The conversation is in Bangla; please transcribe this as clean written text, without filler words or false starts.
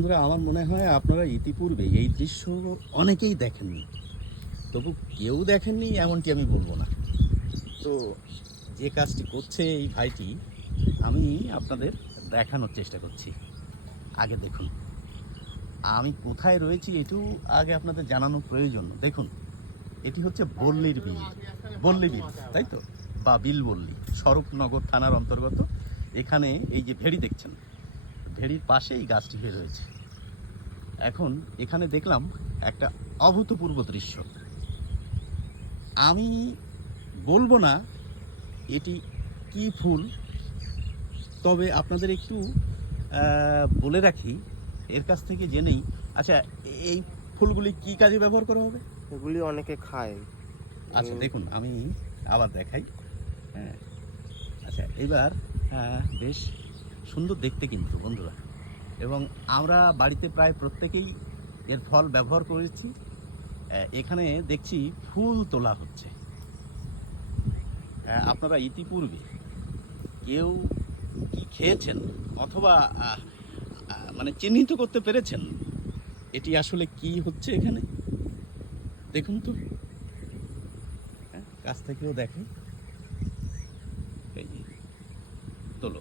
বন্ধুরা, আমার মনে হয় আপনারা ইতিপূর্বে এই দৃশ্য অনেকেই দেখেননি, তবু কেউ দেখেননি এমনটি আমি বলবো না। তো যে কাজটি করছে এই ভাইটি, আমি আপনাদের দেখানোর চেষ্টা করছি। আগে দেখুন, আমি কোথায় রয়েছি এটিও আগে আপনাদের জানানো প্রয়োজন। দেখুন, এটি হচ্ছে বল্লীর বিল, বল্লী বিল, তাই তো, বা বিলবল্লী, স্বরূপনগর থানার অন্তর্গত। এখানে এই যে ভেড়ি দেখছেন, ভেড়ির পাশে এই গাছটি হয়ে রয়েছে। এখন এখানে দেখলাম একটা অভূতপূর্ব দৃশ্য। আমি বলবো না এটি কি ফুল, তবে আপনাদের একটু বলে রাখি, এর কাছ থেকে জেনেই। আচ্ছা, এই ফুলগুলি কি কাজে ব্যবহার করা হবে? এগুলি অনেকে খায়। আচ্ছা দেখুন, আমি আবার দেখাই। হ্যাঁ, আচ্ছা এবার বেশ সুন্দর দেখতে কিন্তু বন্ধুরা, এবং আমরা বাড়িতে প্রায় প্রত্যেকেই এর ফল ব্যবহার করেছি। এখানে দেখছি ফুল তোলা হচ্ছে। আপনারা ইতিপূর্বে কেউ কি খেয়েছেন, অথবা মানে চিহ্নিত করতে পেরেছেন এটি আসলে কি হচ্ছে এখানে? দেখুন তো, কাছ থেকেও দেখে। এই যে তোলো।